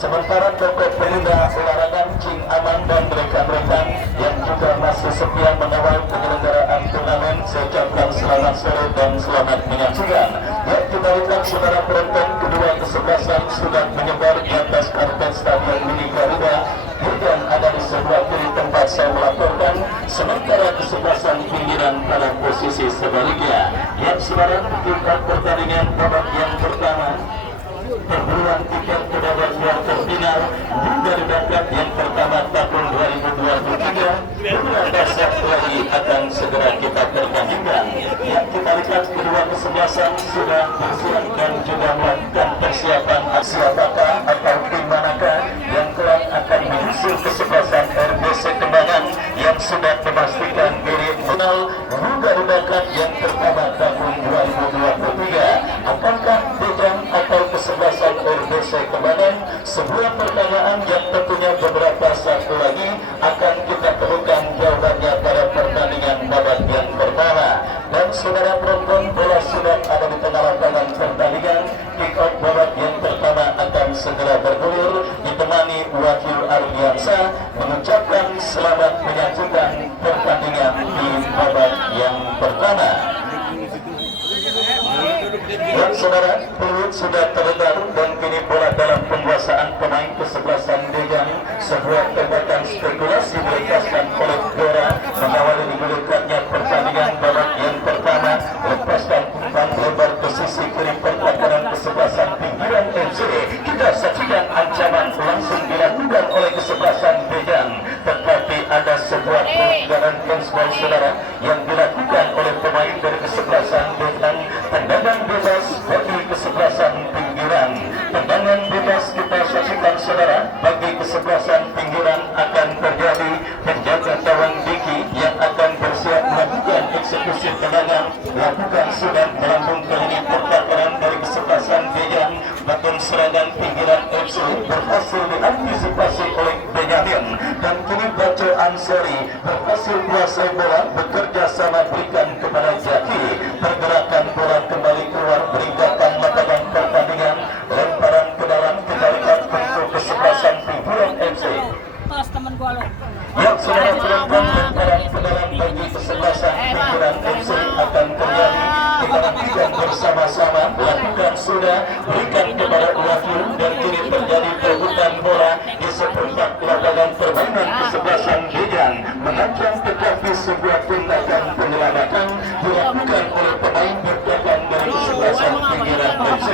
Sementara Koko Pelida Olahraga Cing Aman dan rekan-rekan yang juga masih setia mengawal penyelenggaraan turnamen, saya ucapkan selamat sore dan selamat menyaksikan. Ya, kita lihat saudara penonton, kedua kesebelasan sudah menyebar di atas karpet Stadion Mini Garuda dan ada di sebelah kiri tempat saya melaporkan, sementara kesebelasan pinggiran pada posisi sebaliknya. Ya, saudara, tingkat pertandingan babak yang pertama perburuan tiket ke babak kuarter final dari bakat yang pertama tahun 2023 beberapa saat lagi akan segera kita pertandingkan. Yang kita lihat kedua kesebelasan sudah bersiap dan juga melakukan persiapan siapakah atau tim manakah yang kelak akan menyusul kesebelasan RBC Kembangan yang sudah memastikan diri final dari bakat yang pertama tahun 2023. Akankah Bejang atau kesebelasan RBC Kembangan? Sebuah pertanyaan yang tentunya beberapa saat lagi akan kita temukan jawabannya pada pertandingan babak yang pertama. Dan saudara penonton, bola sudah ada di tengah lapangan pertandingan. Kick off babak yang pertama akan segera bergulir, ditemani Wahyu Ardiansa mengucapkan selamat menyaksikan pertandingan di babak yang pertama. Dan saudara, peluit sudah terlebar dan kini bola dalam penguasaan pemain kesebelasan Bejang. Sebuah tembakan spekulasi dilepaskan oleh Gora mengawali digulirkannya pertandingan babak yang pertama. Lepaskan umpan lebar ke sisi kiri pertahanan kesebelasan pinggiran FC. Kita saksikan ancaman langsung dilakukan oleh kesebelasan Bejang, tetapi ada sebuah pelanggaran konsekuensi saudara yang dilakukan oleh pemain dari kesebelasan Bejang. Tendangan bebas bagi kesebelasan pinggiran. Tendangan bebas kita saksikan saudara bagi kesebelasan pinggiran akan terjadi penjaga gawang Diki yang akan bersiap melakukan eksekusi tendangan. Lakukan sudah melambung ke lini pertahanan dari kesebelasan Bejang. Batun serangan pinggiran FC berhasil diantisipasi oleh Benyamin dan kini Baco Ansori berhasil kuasai bola, bekerja sama berikan kepada Jaki. Pergerakan bola kembali keluar, berikan lapangan pertandingan, lemparan ke dalam, kita lihat untuk kesebelasan pinggiran FC. Yang sudah terlepas lemparan ke dalam bagi kesebelasan pinggiran FC akan terjadi. Kita nantikan bersama-sama, lakukan sudah, berikan kepada Wahyu dan kini terjadi perebutan bola di seperempat lapangan permainan kesebelasan Bejang. Mengancam tetapi sebuah tindakan penyelamatan dilakukan oleh pemain bertahan dari kesebelasan pinggiran FC.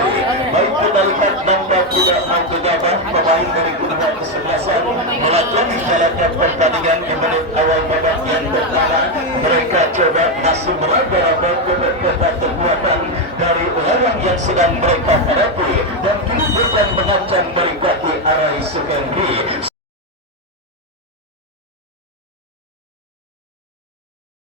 Baik, kita lihat nampak tidak mau gegabah pemain dari kedua kesebelasan melakoni jalannya pertandingan di menit awal babak yang pertama. Mereka coba masih meraba-raba kekuatan kekuatan dari lawan yang sedang mereka hadapi dan kini bukan mengancam berikati Arai Sukendri.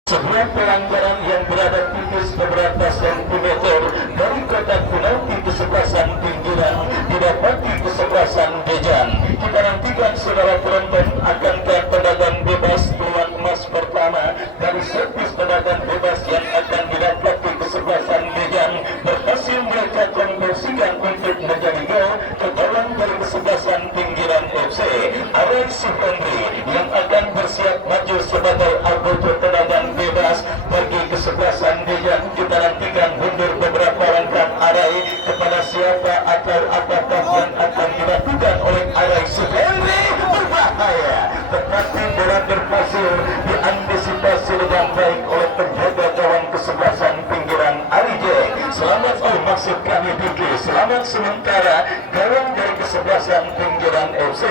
Sebuah pelanggaran yang berada tipis beberapa sentimeter dari kotak penalti kesebelasan pinggiran didapati kesebelasan Bejang. Kita nantikan saudara penonton, akankah tendangan bebas peluang emas pertama dari servis tendangan bebas yang akan didapati kesebelasan Bejang berhasil mereka konversikan untuk menjadi gol ke gawang dari kesebelasan pinggiran FC. Arai Sukendri yang akan bersiap maju sebagai arbiter tendangan bebas bagi kesebelasan Bejang. Kita nantikan mundur beberapa langkah Arai, kepada siapa atau apakah yang akan dilakukan oleh Arai Sukendri. Berbahaya, tetapi bola berhasil diantisipasi dengan baik oleh penjaga gawang kesebelasan pinggiran Arij. Selamat maksud kami Diki, selamat sementara gawang dari kesebelasan pinggiran FC.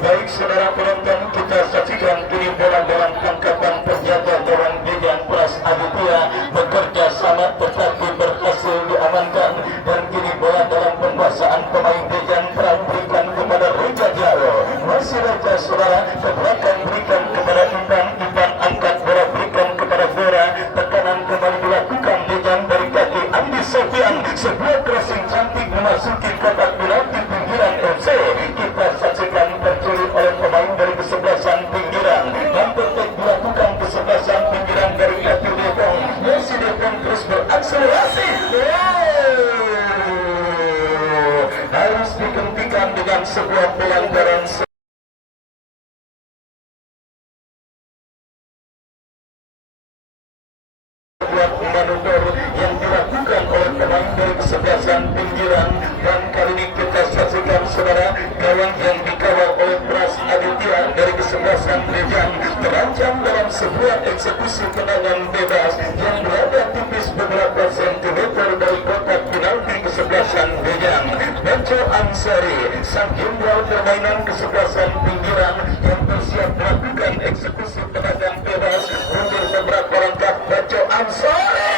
Baik saudara penonton, kita saksikan kini bola dalam tangkapan penjaga gawang Bejang Pras Aditya bekerja sama tetapi berhasil diamankan dan kini bola dalam penguasaan pemain Bejang Pras berikan kepada Reja Jaro. Masih Reja saudara, ke belakang berikan kepada Ipan angkat bola berikan kepada Gora, tekanan kembali dilakukan Bejang dari kaki Andi Sofian. Sebuah crossing cantik memasuki kotak penalti pinggiran FC. Kita saksikan tercuri oleh pemain dari kesebelasan pinggiran dan tetap dilakukan kesebelasan pinggiran dari kaki Dekong. Messi Dekong terus berakselerasi pelanggaran manuver yang dilakukan oleh pemain dari kesebelasan pinggiran. Dan kali ini kita saksikan saudara, gawang yang dikawal oleh Pras Aditya dari kesebelasan Bejan terancam dalam sebuah eksekusi tendangan bebas yang berada tipis beberapa sentimeter dari kotak penalti kesebelasan Bejan. Bejo Ansari, sang jenderal permainan kesebelasan pinggiran yang bersiap melakukan eksekusi tendangan bebas, mundur beberapa langkah. Bejo Ansari,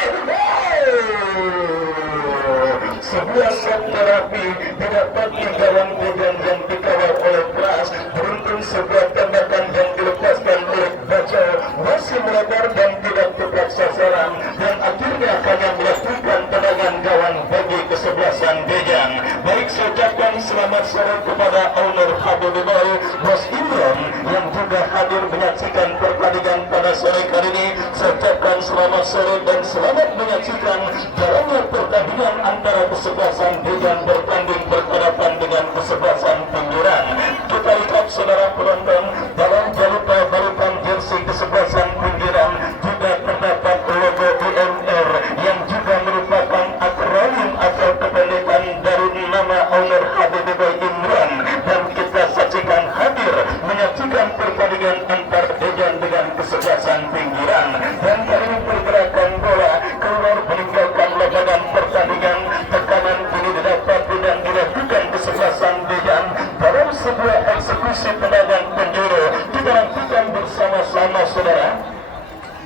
sebuah set terapi didapat di gawang Bejan yang dikawal oleh Pras. Beruntung sebuah tembakan yang dilepaskan oleh Bejo masih melebar dan tidak tepat sasaran, dan akhirnya hanya melakukan tendangan gawang bagi kesebelasan Bejan. Baik, saya ucapkan selamat sore kepada owner Habibiboy, Bos Imron, yang juga hadir menyaksikan pertandingan pada sore kali ini. Saya ucapkan selamat sore dan selamat menyaksikan jalannya pertandingan antara kesebelasan Bejan bertanding berhadapan dengan kesebelasan pinggiran. Kita lihat saudara penonton, dalam jalur balutan jersey kesebelasan pinggiran juga terdapat logo UMR yang juga merupakan akronim atau kependekan dari nama owner Habibiboy Imran. Dan kita saksikan hadir menyaksikan pertandingan antara Bejan dengan kesebelasan pinggiran. Dan kali ini pergerakan bola keluar meninggalkan lapangan pertandingan. Tekanan ini didapat dan dilakukan kesebelasan Bejan dalam sebuah eksekusi tendangan penjuru. Kita nantikan bersama-sama saudara,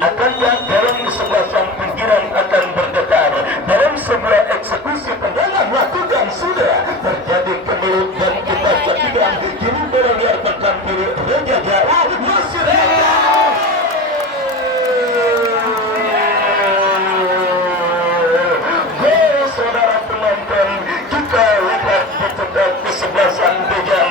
akankah dalam kesebelasan pinggiran akan bergetar dalam sebuah eksekusi tendangan lakukan sudah terjadi kemelut. Dan kita saksikan kini bola liar tekan kiri Reja Jauh masih Reja. Saudara penonton, kita lihat di tengah kesebelasan Bejan.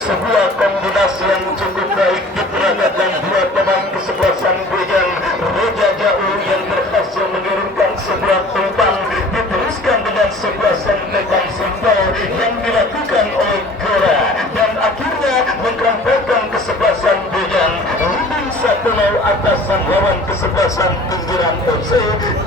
Sebuah kombinasi yang cukup baik diperagakan dua pemain kesebelasan Bejan. Reja Jauh yang berhasil mengirimkan sebuah umpan diteruskan dengan sebuah sentekan simpel yang dilakukan oleh Gora, dan akhirnya menggampangkan kesebelasan Bejan leading 1-0 atas sang lawan kesebelasan pinggiran FC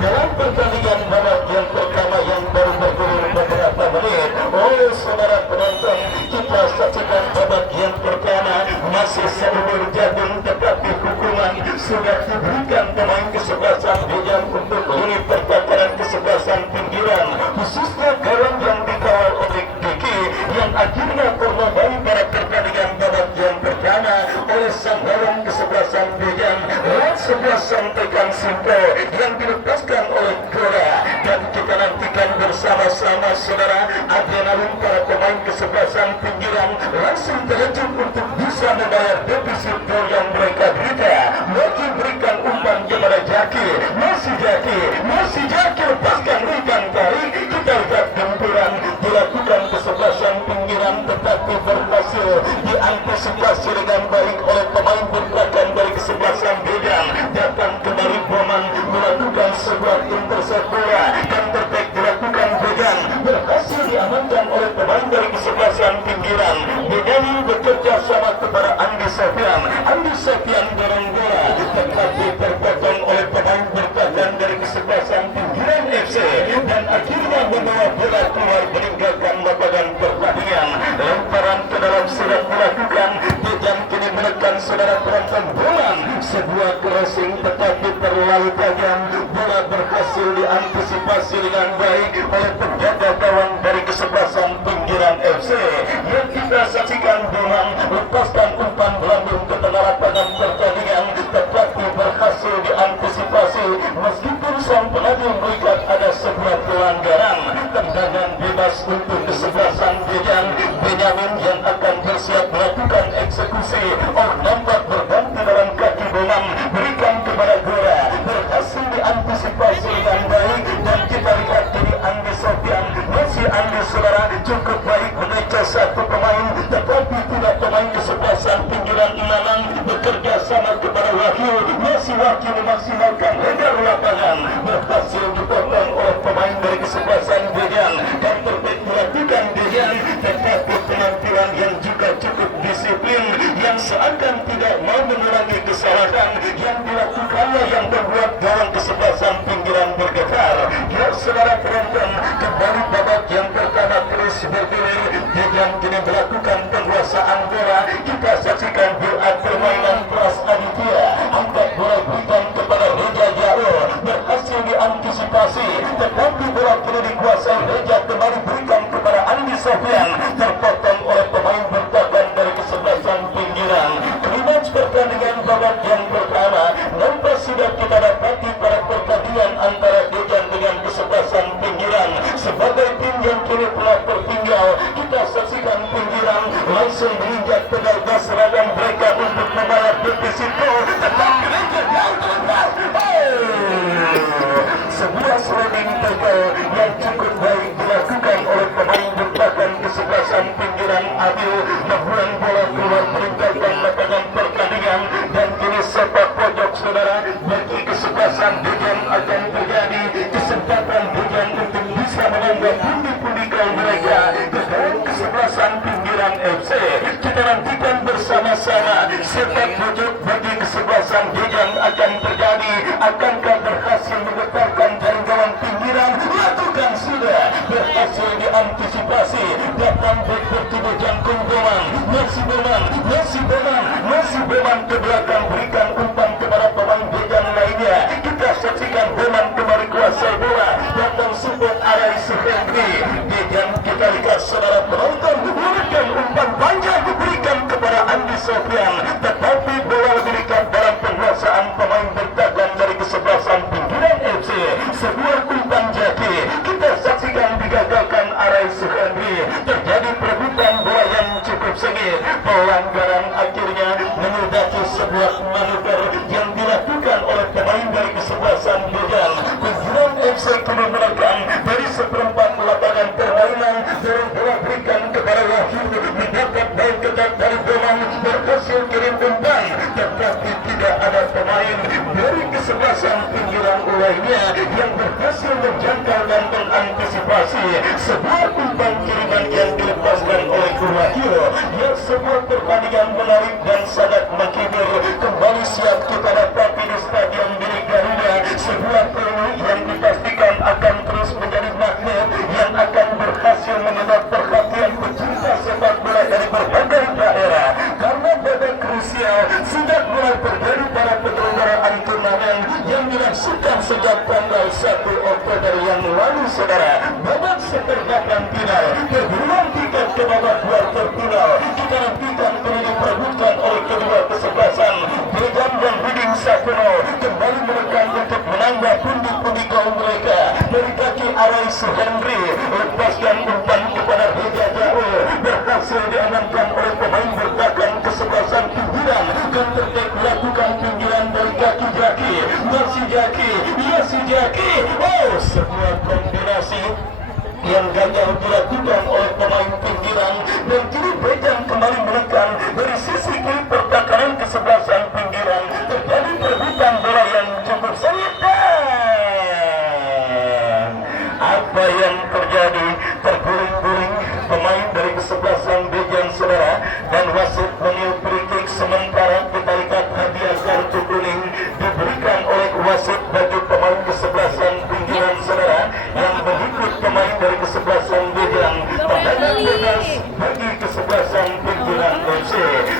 dalam pertandingan babak yang pertama yang baru bergulir beberapa menit. Oleh saudara penonton, kita saksikan babak yang pertama masih seumur jagung, tetapi hukuman sudah diberikan pemain kesebelasan Bejan untuk unit pertahanan kesebelasan pinggiran, khususnya gawang yang dikawal oleh Diki, yang akhirnya terlambat pada pertandingan babak yang pertama oleh sang gawang kesebelasan Bejan lewat sebuah sentekan simpel yang dilepaskan oleh Gora. Dan kita nantikan bersama-sama saudara, adrenalin para pemain kesebelasan pinggiran langsung terjun untuk bisa membayar defisit gol yang mereka derita. Lagi berikan umpan kepada Jaki, masih Jaki lepaskan umpan baik. Kita lihat gempuran dilakukan kesebelasan pinggiran, tetapi berhasil diantisipasi dengan baik oleh pemain bertahan dari kesebelasan Bejan. Datang kembali Boman melakukan sebuah intercept bola, dan terbaik dilakukan Bejan berhasil diamankan oleh pemain dari kesebelasan pinggiran. Bejan bekerja sama kepada Andi Sofian dorong bola, tetapi terpotong oleh pemain bertahan dari kesebelasan pinggiran FC, dan akhirnya membawa bola keluar meninggalkan lapangan pertandingan. Lemparan ke dalam sudah dilakukan. Bejan kini menekan saudara penonton Boman, sebuah crossing tetapi terlalu tajam. Bola berhasil diantisipasi dengan baik oleh penjaga gawang dari kesebelasan pinggiran FC. Yang kita saksikan Boman lepaskan umpan melambung ke tengah lapangan pertandingan, tetapi berhasil diantisipasi meskipun sang pengadil melihat ada sebuah pelanggaran. Tendangan bebas untuk kesebelasan Bejan. Benyamin yang akan bersiap melakukan eksekusi. Nampak berganti dalam kaki Boman, berikan kepada Gora, berhasil diantisipasi dengan baik. Dan kita lihat ini Andi Sofian, masih Andi saudara, cukup baik mengejar satu pemain, tetapi tidak pemain kesebelasan pinggiran Nanang bekerja sama kepada Wahyu. Masih Wahyu memaksimalkan lebar lapangan, berhasil dipotong oleh pemain dari kesebelasan Dejan dan terbaik melakukan Dejan, tetapi penampilan yang juga cukup disiplin, yang seakan tidak mau mengulangi kesalahan yang dilakukannya yang membuat gawang kesebelasan pinggiran bergetar. Ya saudara penonton, kembali babak yang pertama terus bergulir. Dejan kini melakukan penguasaan bola. Kita saksikan bola permainan kelas Aditya, angkat bola berikan kepada Reja Jaro, berhasil diantisipasi, tetapi bola kini dikuasai Reja, kembali berikan kepada Andi Sofyan, terpotong oleh pemain bertahan dari kesebelasan pinggiran. Klimaks pertandingan babak yang pertama nampak sudah kita dapati pada pertandingan antara Dejan dengan kesebelasan pinggiran. Sebagai tim yang kini telah tertinggal, kita saksikan pinggiran langsung menginjak pedal gas serangan mereka untuk membalas defisit gol, tetapi Reja jauh terlepas. Sebuah sliding tackle yang cukup baik dilakukan oleh pemain bertahan kesebelasan pinggiran Abil, membuang bola keluar meninggalkan lapangan pertandingan, dan kini sepak pojok saudara bagi kesebelasan Dejan akan terjadi kesempatan Dejan untuk bisa menambah pundi-pundi gol mereka ke dalam kesebelasan pinggiran FC. Kita nantikan bersama-sama sepak pojok bagi kesebelasan Dejan akan terjadi. Akankah berhasil menggetarkan dari gawang pinggiran? Lakukan sudah, berhasil diantisipasi. Datang back bertubuh jangkung Boman, masih Boman ke belakang, berikan umpan kepada pemain Dejan lainnya. Kita saksikan Boman kembali kuasai bola, datang support Arai Suhendri. Dejan kita lihat saudara penonton, berikan umpan panjang, berikan kepada Andi Sofyan, tetapi bola diberikan dalam penguasaan pemain bertahan dari kesebelasan pinggiran FC. Sebuah umpan jati, kita saksikan digagalkan Arai Suhendri. Terjadi perebutan bola yang cukup sengit, pelanggaran akhirnya menudaki sebuah manuver yang dilakukan oleh pemain dari kesebelasan Dejan. Pinggiran FC kini menekan dari seperempat lapangan permainan, dorong bola berikan kepada Wahyu, mendapat baik ketat dari Boman, berhasil kirim umpan, tetapi tidak ada pemain dari kesebelasan pinggiran lainnya yang berhasil menjangkau dan mengantisipasi sebuah umpan kiriman yang dilepaskan oleh Wahyu. Ya, sebuah pertandingan menarik dan sangat menghibur. Kembali siap kita dapati di Stadion milik Garuda, sebuah venue yang dipastikan akan terus menjadi magnet yang akan berhasil menyedot perhatian pecinta sepak bola dari berbagai daerah. Karena babak krusial sudah mulai terjadi pada penyelenggaraan turnamen yang dilangsungkan sejak tanggal 1 Oktober yang lalu saudara. Babak seperempat final, perguruan tiket ke babak kuarter final kita nantikan kini diperebutkan oleh kedua kesebelasan. Dejan dan Widing Sapuno kembali menekan untuk menambah pundi-pundi gol mereka dari kaki Arai Suhendri, lepaskan umpan kepada Reja Jaro, berhasil diamankan oleh pemain bertahan kesebelasan pinggiran. Counter-attack melakukan pinggiran dari kaki Jaki, masih Jaki. Oh, sebuah kombinasi yang gagal dilakukan oleh pemain pinggiran, dan kini Dejan kembali menekan dari sisi kiri pertahanan kesebelasan pinggiran. Terjadi perebutan bola yang cukup sengit, dan apa yang terjadi? Terguling-guling pemain dari kesebelasan Dejan saudara, dan wasit meniup free kick. Sementara kita lihat hadiah kartu kuning diberikan oleh wasit bagi pemain kesebelasan pinggiran saudara yang berikut pemain dari kesebelasan Dejan. Tendangan bebas bagi kesebelasan pinggiran FC.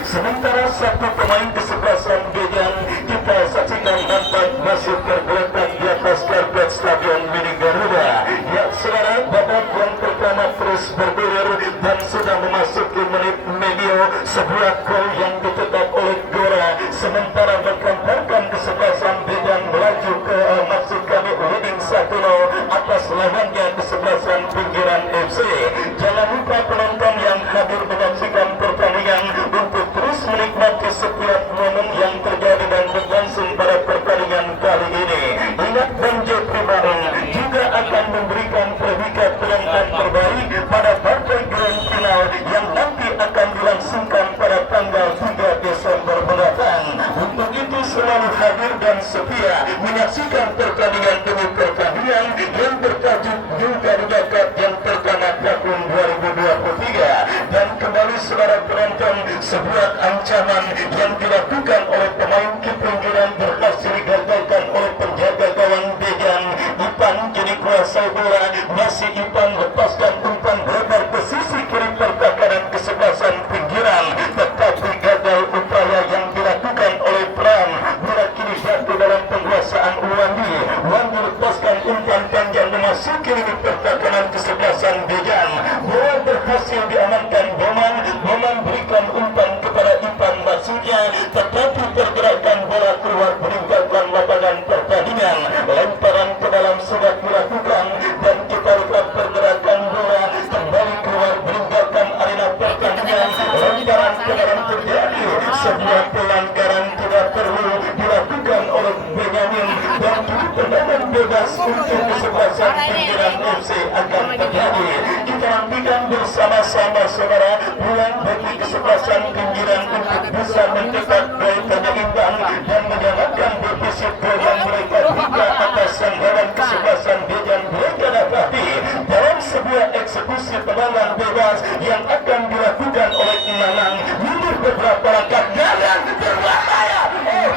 Sementara satu pemain kesebelasan Dejan kita saksikan nampak masih tergeletak di atas karpet Stadion milik Garuda. Ya saudara, babak yang pertama terus bergulir dan sudah memasuki menit medio. Sebuah gol yang dicetak oleh Gora, sementara berkamparkan kesebelasan Dejan melaju ke maksud kami Widing Sapuno atas lawannya kesebelasan pinggiran FC. Jangan lupa penonton yang hadir menyaksikan pertandingan untuk terus menikmati setiap momen yang terjadi dan berlangsung pada pertandingan kali ini. Ingat, Banjo Primaun juga akan memberikan predikat penonton terbaik pada partai kembali saudara penonton sebuah ancaman yang dilakukan oleh pemain kepinggiran berhasil digagalkan oleh penjaga gawang Dejan. Ipan jadi kuasa bola, masih Ipan lepaskan umpan lebar ke sisi kiri pertahanan kesebelasan pinggiran, tetapi gagal upaya yang dilakukan oleh Pram. Bola kini jatuh dalam penguasaan Wandi. Wandi lepaskan umpan panjang memasuki lini pertahanan kesebelasan Dejan. Bola berhasil diamankan Boman. Boman berikan umpan kepada Ipan maksudnya, tetapi pergerakan bola keluar meninggalkan lapangan pertandingan. Lemparan ke dalam sudah dilakukan dan kita lihat pergerakan bola kembali keluar meninggalkan arena pertandingan. Lemparan ke dalam terjadi sebuah pelanggaran tidak perlu dilakukan oleh Benyamin dan tendangan bebas untuk kesebelasan pinggiran FC akan terjadi. Kita nantikan bersama-sama saudara bulan bagi kesebelasan pinggiran untuk bisa mencetak gol penyeimbang dan menyamakan defisit gol yang mereka buka atas sanggaran kesebelasan Dejan. Mereka dapati dalam sebuah eksekusi tendangan bebas yang akan dilakukan oleh Nanang mundur beberapa langkah dan berbahaya.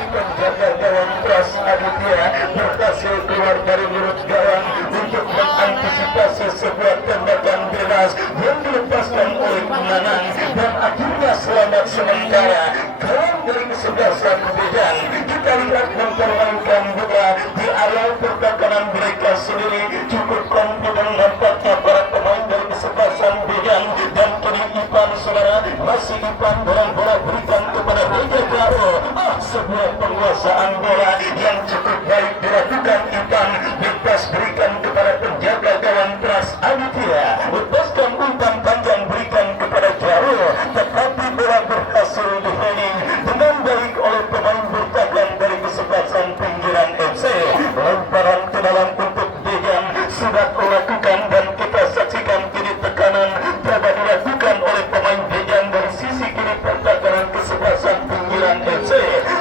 Penjaga gawang Pras Aditya berhasil keluar dari mulut gawang untuk mengantisipasi sebuah tembakan bebas yang dilepaskan oleh Nanang dan akhirnya selamat sementara. Gawang dari kesebelasan Dejan kita lihat mempermainkan bola di area pertahanan mereka sendiri. Cukup confident nampaknya para pemain dari kesebelasan Dejan dan kini Ipan saudara, masih Ipan dengan bola berikan kepada Dejan Jaro. Sebuah penguasaan bola yang cukup baik dilakukan Ipan, bebas berikan kepada penjaga gawang Pras Aditya, lepaskan umpan panjang berikan kepada Jaro, tetapi bola berhasil di-heading dengan baik oleh pemain bertahan dari kesebelasan pinggiran FC. Lemparan ke dalam untuk Dejan sudah dilakukan dan kita saksikan kini tekanan telah dilakukan oleh pemain Dejan dari sisi kiri pertahanan kesebelasan pinggiran FC.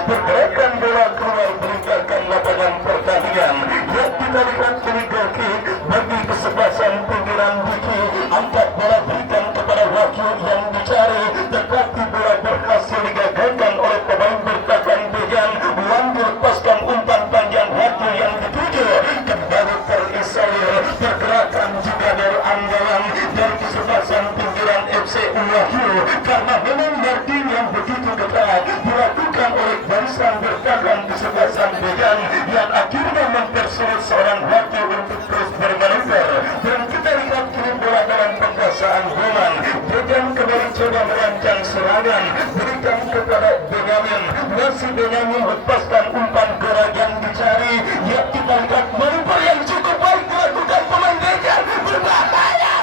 Pergerakan bola keluar meninggalkan lapangan pertandingan. Yang kita lihat kini goal kick bagi kesebelasan pinggiran Diki. Angkat bola berikan kepada Wakil yang dicari, tetapi bola berhasil digagalkan oleh pemain bertahan Dejan. Wandi lepaskan umpan panjang Wakil yang dituju kembali terisolir. Pergerakan juga dari anggaran dari kesebelasan pinggiran FC Wakil karena memang Martin yang begitu ketat dilakukan oleh barisan bertahan kesebelasan Dejan yang akhirnya mempersulit seorang Wakil untuk terus bermanuver. Dan kita lihat kini bola dalam penguasaan Boman. Dejan kembali coba merancang serangan, berikan kepada Benyamin. Masih Benyamin lepaskan umpan bola yang dicari. Ya kita lihat manuver yang cukup baik dilakukan pemain Dejan, berbahaya.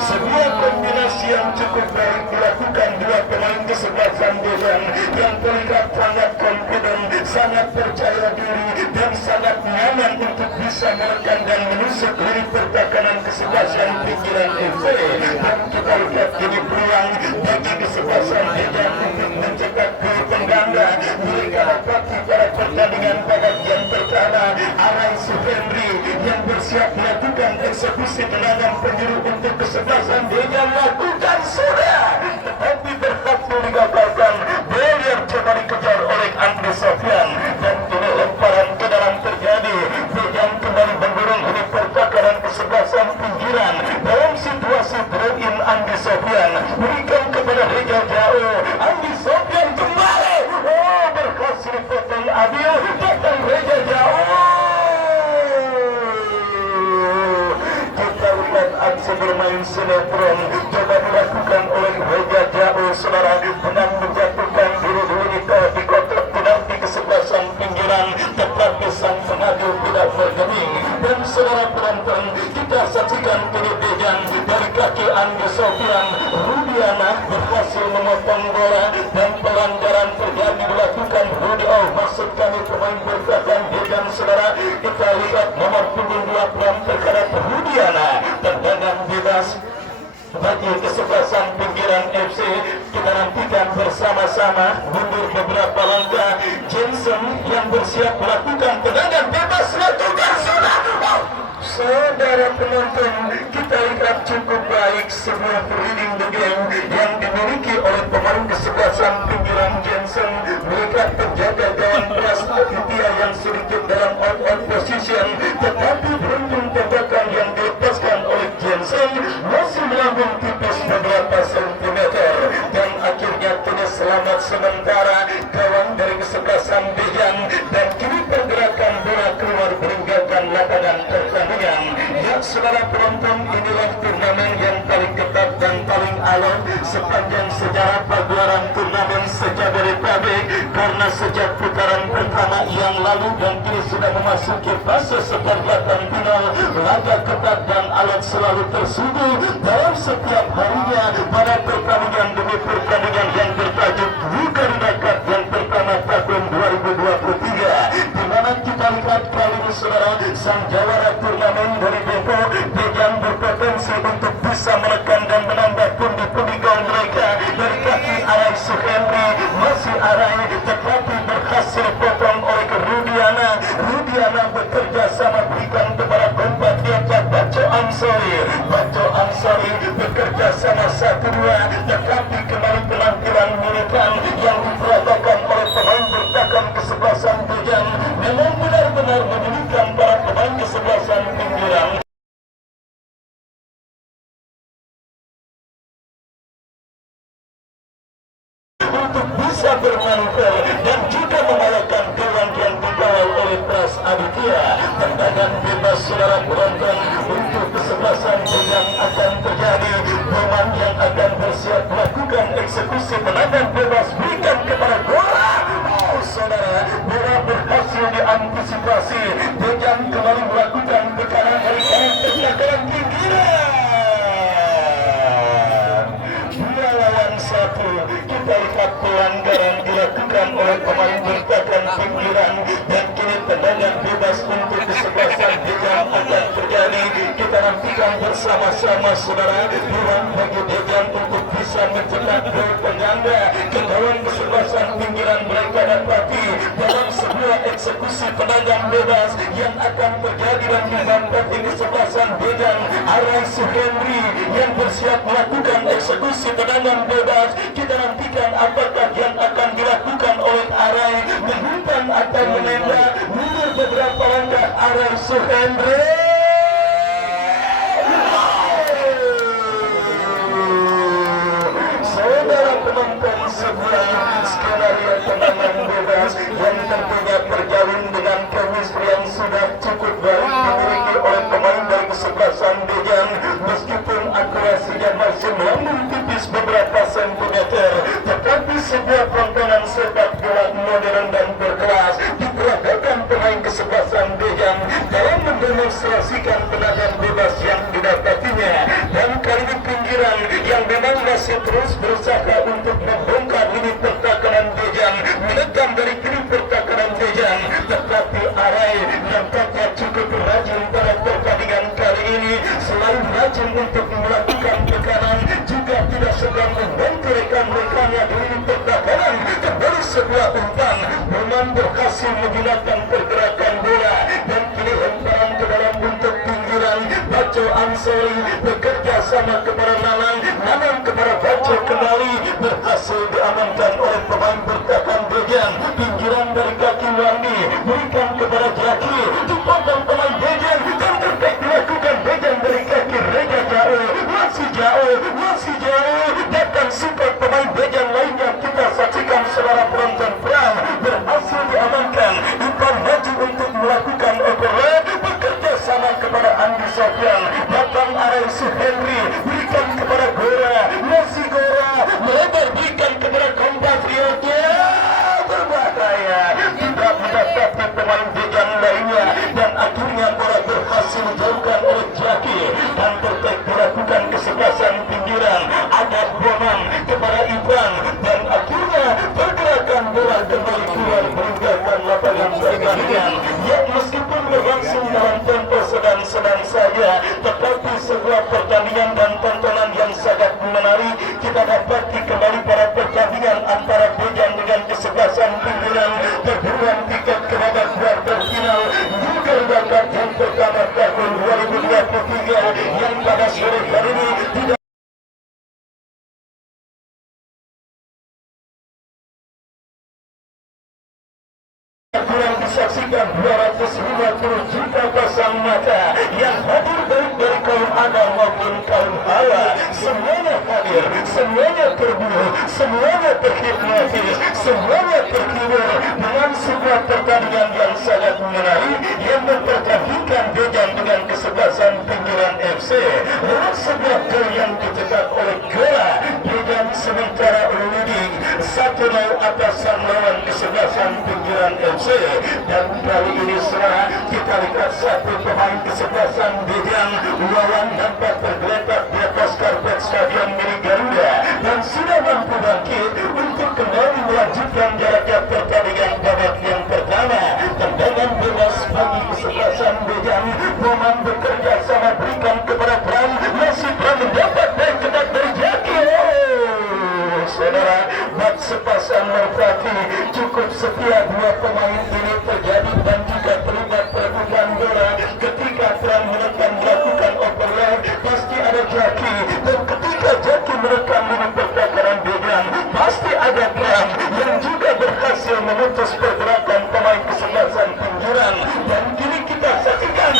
Sebuah kombinasi yang cukup baik dilakukan dua pemain kesebelasan Dejan yang terlihat sangat confident, sangat percaya diri dan sangat nyaman untuk bisa menekan dan menusuk lini pertahanan kesebelasan pinggiran FC. Dan kita lihat kini peluang bagi kesebelasan Dejan untuk mencetak gol pengganda. Mereka dapati pada pertandingan babak yang pertama Arai Suhendri yang bersiap melakukan eksekusi tendangan penjuru untuk kesebelasan Dejan lakukan sudah, tetapi berhasil digagalkan. Bola yang coba dikejar oleh Andri Sofian dan kini lemparan ke dalam terjadi. Dejan kembali mendorong lini pertahanan kesebelasan pinggiran dalam situasi throw-in. Andri Sofian berikan kepada Reja Jauh. Andri Sofian kembali, berhasil potong adil, datang Reja Jauh. Kita lihat aksi bermain sinetron coba dilakukan oleh Reja Jauh saudara dengan menjatuhkan diri di kotak penalti kesebelasan pinggiran, tetapi sang pengadu tidak bergeming. Dan saudara penonton, kita saksikan kini Dejan dari kaki Andri Sofian. Rudiana berhasil memotong bola dan pelanggaran terjadi dilakukan Rudi. Maksud kami pemain bertahan Dejan saudara. Kita lihat nomor punggung 2 Pram terhadap Rudiana. Tendangan bebas bagi kesebelasan pinggiran FC. Kita nantikan bersama-sama. Mundur beberapa langkah Jensen yang bersiap melakukan tendangan bebas, lakukan sudah. Saudara penonton, kita lihat cukup sebuah leading the game yang dimiliki oleh pemain kesebelasan pinggiran Jensen. Mereka penjaga gawang keras Aditya yang sedikit dalam out position, tetapi beruntung tembakan yang dilepaskan oleh Jensen masih melambung tipis beberapa sentimeter, dan akhirnya kini selamat sementara gawang dari kesebelasan Dejan, dan kini pergerakan bola keluar meninggalkan lapangan pertandingan. Ya saudara penonton, inilah turnamen yang paling ketat dan paling alot sepanjang sejarah pagelaran turnamen Sejabodetabek, karena sejak putaran pertama yang lalu dan kini sudah memasuki fase seperempat final. Laga ketat dan alot selalu tersuguh dalam setiap harinya pada pertandingan demi pertandingan yang bertajuk Wukarina Cup yang pertama tahun 2023, di mana kita lihat kali ini saudara, sang jawara turnamen dari Depok Dejan berpotensi untuk bisa menekan dan menambah pundi-pundi gol mereka dari kaki Arai Suhendri. Masih Arai tetapi berhasil potong oleh Rudiana bekerja sama berikan kepada kompatriotnya Baco Ansori bekerja sama 1-2, tetapi kembali penampilan militan yang diperagakan oleh pemain bertahan kesebelasan Dejan memang benar-benar menyulitkan para pemain kesebelasan pinggiran untuk bisa bermanuver dan juga mengalahkan gawang yang dikawal oleh Pras Aditya. Tendangan bebas saudara penonton untuk kesebelasan yang akan terjadi. Boman yang akan bersiap melakukan eksekusi tendangan bebas berikan kepada bola. Oh saudara, bola berhasil diantisipasi. Dejan kembali melakukan tekanan dari kanan ke belakang pinggiran. 2-1. Kita lihat pelanggaran dilakukan oleh pemain bertahan pinggiran, dan kini tendangan bebas untuk kesebelasan Dejan akan terjadi. Kita nantikan bersama-sama saudara, ruang bagi Dejan untuk bisa mencetak gol penyangga ke gawang kesebelasan pinggiran mereka dapati dalam sebuah eksekusi tendangan bebas yang akan terjadi dan didapati kesebelasan Dejan. Arai Suhendri yang bersiap melakukan eksekusi tendangan bebas. Kita nantikan apakah yang akan dilakukan oleh Arai, mengumpan atau menembak. Mundur beberapa langkah Arai Suhendri. Saudara penonton, sebuah skenario tendangan bebas yang tentunya terjalin dengan chemistry yang sudah cukup baik dimiliki oleh pemain dari kesebelasan Dejan. Meskipun akurasinya masih melambung tipis beberapa sentimeter, tetapi sebuah tontonan sepak bola modern dan berkelas diperagakan pemain kesebelasan Dejan dalam mendemonstrasikan tendangan bebas yang didapatinya. Dan kali ini pinggiran yang memang masih terus berusaha untuk membongkar lini pertahanan Dejan, menekan dari kiri pertahanan Dejan, tetapi Arai nampaknya cukup rajin pada pertandingan kali ini. Selain rajin untuk melakukan tekanan, juga tidak segan membantu rekan-rekannya di lini pertahanan. Kembali sebuah umpan, Boman berhasil menggunakan pergerakan bola, dan kini lemparan ke dalam bentuk pinggiran. Baco Ansori bekerja sama kepada Nanang kepada Baco, kembali berhasil diamankan oleh pemain bertahan Dejan. Pinggiran dari kaki Wandi berikan kepada Jaki, dipotong pemain Dejan, dan terbaik dilakukan Dejan dari kaki Reja masih jauh, datang support pemain Dejan lainnya. Kita saksikan saudara penonton, Pram berhasil diamankan, umpan maju untuk melakukan overlap, bekerja sama kepada Andi Sofyan, datang Arai Suhendri berikan kepada Gora, masih Gora melebar berikan kepada kompatriotnya, berbahaya, tidak mendapati pemain Dejan lainnya, dan akhirnya bola berhasil dijauhkan oleh Jaki, dan tertek dilakukan kesebelasan pinggiran. Ada Boman kepada Ivan, dan akhirnya pergerakan bola kembali keluar meninggalkan lapangan pertandingan. Ya, meskipun berlangsung dalam tempo sedang-sedang saja, tetapi sebuah pertandingan dan tontonan yang sangat menarik. Kita dapati kembali pada pertandingan antara Dejan dengan kesebelasan pinggiran, perburuan tiket ke babak kuarter final juga dapat yang pertama tahun 2023 yang pada sore hari ini tidak 150 juta pasang mata yang hadir baik dari kaum Adam maupun kaum Hawa, semuanya hadir, semuanya terbunuh, semuanya terhipnotis, semuanya terhibur dengan sebuah pertandingan yang sangat menarik yang mempertandingkan Dejan dengan kesebelasan pinggiran FC lewat sebuah gol yang dicetak oleh Gola Dejan, sementara leading 1-0 atas lawan kesebelasan pinggiran FC. Dan kali ini saudara, kita lihat satu pemain kesebelasan Dejan lawan dapat tergeletak di atas karpet stadion milik Garuda dan sudah mampu bangkit untuk kembali melanjutkan jaraknya pertandingan babak yang pertama. Tendangan bebas bagi kesebelasan Dejan, Roman bekerja sama berikan kepada Pram, masih Pram mendapat baik cetak dari Jaki. Saudara, bak sepasang merpati cukup setia dua pemain ini terjadi dan juga terlibat perebutan bola. Ketika Pram menekan melakukan overlap, pasti ada Jaki, dan ketika Jaki menekan lini pertahanan Dejan, pasti ada Pram yang juga berhasil memutus pergerakan pemain kesebelasan pinggiran. Dan kini kita saksikan,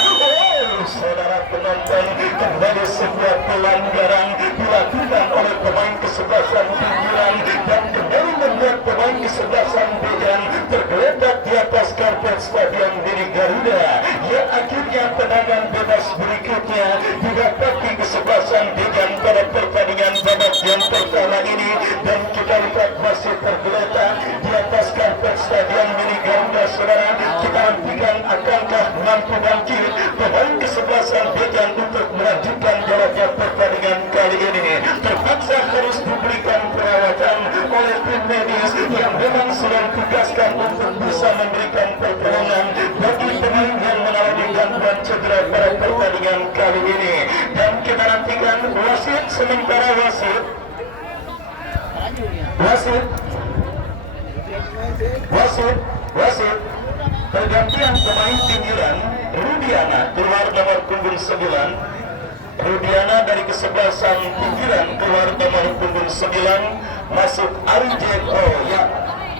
saudara penonton, kembali sebuah pelanggaran dilakukan oleh pemain kesebelasan pinggiran dan kembali membuat pemain kesebelasan Dejan tergeletak di atas karpet stadion milik Garuda. Ya, akhirnya tendangan bebas berikutnya didapati kesebelasan Dejan pada pertandingan babak yang pertama ini, dan kita lihat masih tergeletak di atas karpet stadion milik Garuda. Saudara, kita nantikan akankah mampu bangkit pemain kesebelasan Dejan untuk melanjutkan jalannya pertandingan kali ini. Terpaksa harus diberikan perawatan oleh tim medis yang memang sudah ditugaskan untuk bisa memberikan pertolongan bagi pemain yang mengalami gangguan cedera pada pertandingan kali ini. Dan kita nantikan wasit, sementara wasit pergantian pemain pinggiran. Rudiana keluar nomor punggung 9. Rudiana dari kesebelasan pinggiran keluar nomor punggung 9, masuk Arijek.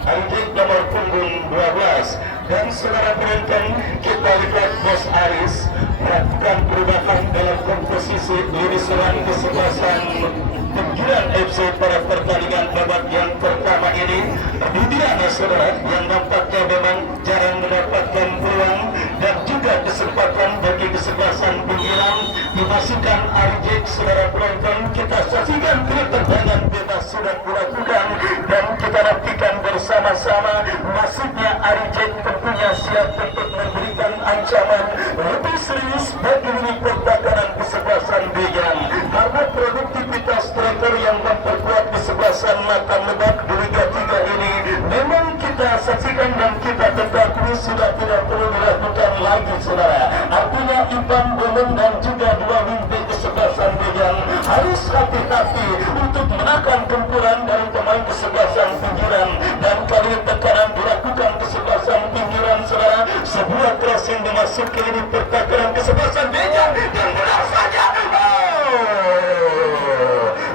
Arijek nomor punggung 12. Dan saudara penonton, kita lihat Bos Aris melakukan perubahan dalam komposisi lini serang kesebelasan pinggiran FC pada pertandingan babak yang pertama ini. Rudiana, saudara, yang nampaknya memang jarang mendapatkan peluang dan juga kesempatan bagi kesebelasan pinggiran, dimasukkan Arijek. Saudara penonton, kita saksikan tendangan bebas sudah dilakukan dan kita nantikan bersama-sama masuknya Arijek, tentunya siap untuk memberikan ancaman lebih serius bagi lini pertahanan kesebelasan Dejan, karena produktivitas striker yang memperkuat kesebelasan Matan Lebak di Liga 3 ini memang kita saksikan dan kita ketahui sudah tidak perlu dilakukan lagi, saudara. Artinya Ivan Bolon dan juga dua mimpi kesebelasan Dejan harus hati-hati untuk menahan gempuran dari pemain kesebelasan pinggiran. Dan kali tekanan dilakukan kesebelasan pinggiran, saudara, sebuah crossing dimasuki lini pertahanan kesebelasan Dejan dan benar saja.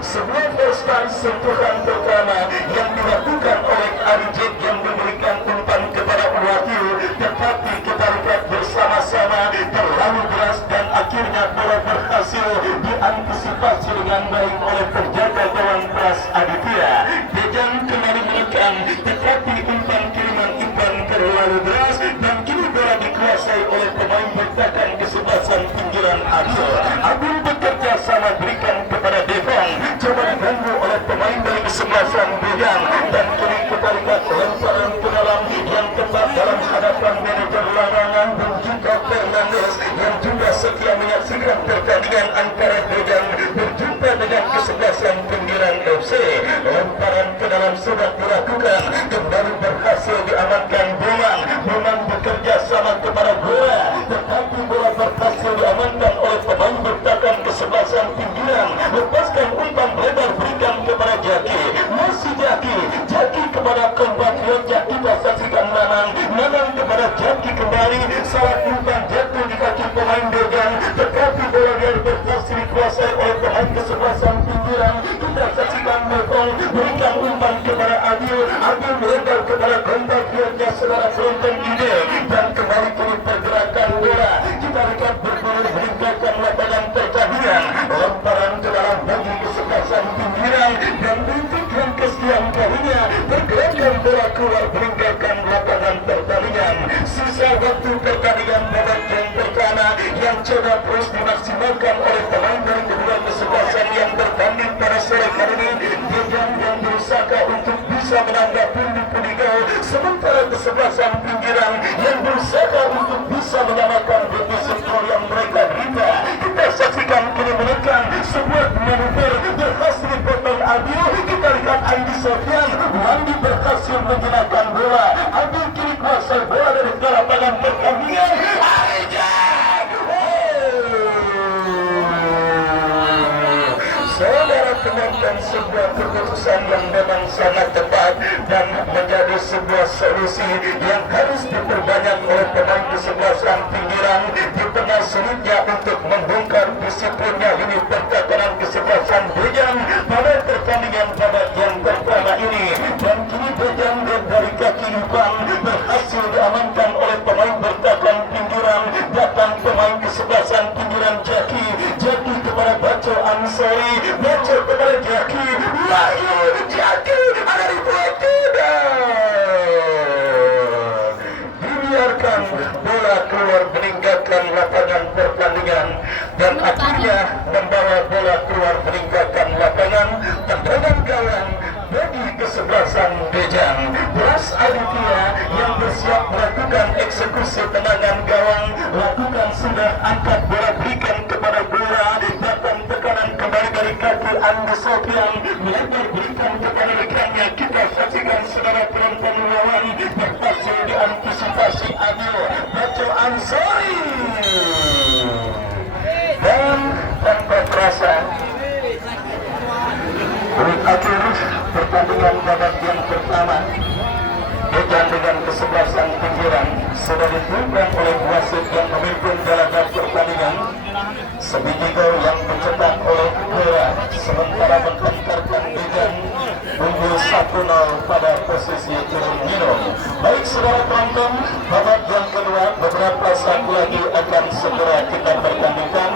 Sebuah prestasi sentuhan pertama yang dilakukan oleh Arijek yang memberikan umpan kepada Uwati, tetapi kita lihat bersama-sama terlalu deras dan akhirnya bola berhasil diantisipasi dengan baik oleh penjaga gawang Pras Aditya. Dejan kembali menekan, tetapi umpan kiriman Ivan terlalu deras dan kini bola dikuasai oleh pemain bertahan kesebelasan pinggiran Abdul bekerja sama berikan kepada Devon, coba diganggu oleh pemain dari kesebelasan Dejan, dan kini kita lihat lemparan ke dalam yang tepat dalam hadapan manajer larangan dan juga Fernandes yang juga setia menyaksikan pertandingan antara Dejan berjumpa dengan terus dimaksimalkan oleh pemain dari kedua kesebelasan yang bertanding pada sore kali ini. Dejan yang berusaha untuk bisa menambah pundi-pundi gol, sementara kesebelasan pinggiran yang berusaha untuk bisa menyamakan defisit gol yang mereka derita. Kita saksikan kini menekan sebuah manuver berhasil dipotong Adil. Kita lihat Andi Sofian, Wandi berhasil menjenakkan bola. Adil kini kuasai bola dari lapangan pertandingan. Saudara penonton, sebuah keputusan yang memang sangat tepat dan menjadi sebuah solusi yang harus diperbanyak oleh pemain kesebelasan pinggiran di tengah sulitnya untuk membongkar disiplinnya ini pertakaran kesebelasan Dejan pada pertandingan babak yang pertama ini. Dan kini Dejan dari kaki lubang berhasil diamankan oleh pemain bertahan pinggiran. Datang pemain kesebelasan pinggiran Jaki kepada Baco Ansori, Baco kepada Jaki, Wahyu Jaki ada di dibiarkan bola keluar meninggalkan lapangan pertandingan dan akhirnya membawa bola keluar meninggalkan lapangan. Tendangan gawang bagi kesebelasan Dejan. Blas Aditya yang bersiap melakukan eksekusi tendangan gawang, lakukan sudah, angkat bola, berikan kepada bola, datang tekanan kembali dari kaki Andi Sofian, melebar berikan kepada rekannya. Kita saksikan saudara penonton lawan berhasil diantisipasi Adil Baco Ansori dan tanpa terasa berakhir pertandingan babak yang pertama. Dejan dengan kesebelasan pinggiran sudah ditentukan oleh wasit yang memimpin dalam pertandingan. Sebiji gol yang dicetak oleh Gora, sementara mengantarkan Dejan unggul 1-0 pada posisi turun minum. Baik saudara penonton, babak yang kedua beberapa saat lagi akan segera kita pertandingkan.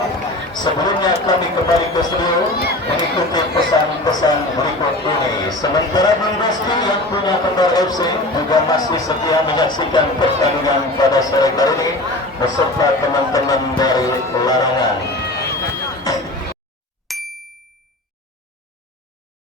Sebelumnya kami kembali ke studio mengikuti pesan-pesan berikut ini. Sementara Bung Basti yang punya Kendal FC juga masih setia menyaksikan pertandingan pada sore kali ini beserta teman-teman dari Larangan.